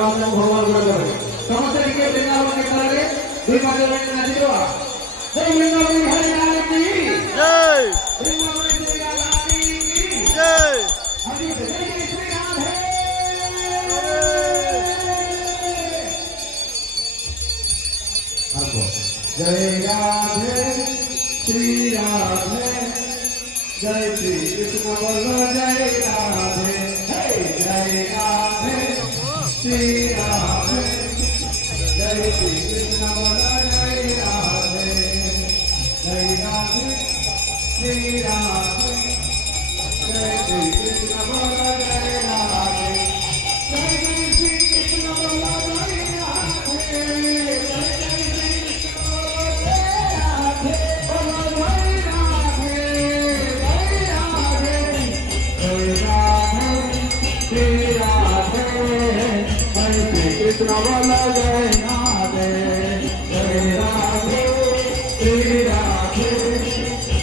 रामनाम भगवान बरोबर समस्त के वृंदावन के तारे दुई मागे लाइन नाची दो जय वृंदावन हरि लाल की जय वृंदावन श्री राधा की जय हरि जय श्री राधे जय राधे श्री राधे जय श्री कृष्ण बोलो जय राधे जय राधे श्री राधे जय श्री कृष्ण बोलो जय राधे जय राधे श्री राधे जय श्री कृष्ण बोलो जय राधे जय श्री कृष्ण बोलो जय राधे कृष्ण बोलो जय राधे जय राधे श्री राधे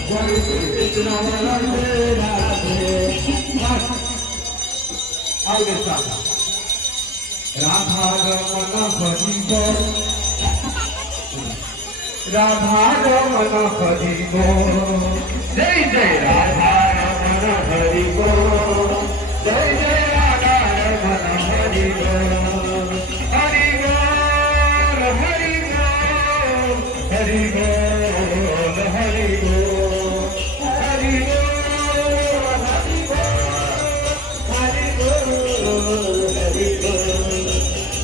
जय श्री कृष्ण बोलो जय राधे आगे राधा रमन हरि बोल राधा रमन हरि बोल जय जय राधा रमन हरि बोल जय जय राधा रमन हरि बोल हरि बोल हरि बोल हरि बोल हरि बोल हरि बोल हरि बोल हरि बोल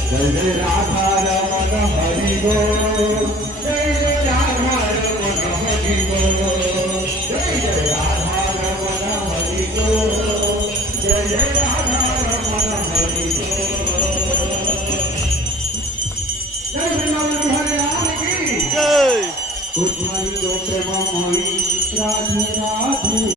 जय जय राधा रमन हरि बोल जय जय राधा रमन हरि बोल जय जय राधा रमन हरि बोल जय जय राधा रमन हरि बोल जय वृंदावन हरि लाल की जय कुछ प्रेम राधे राधे।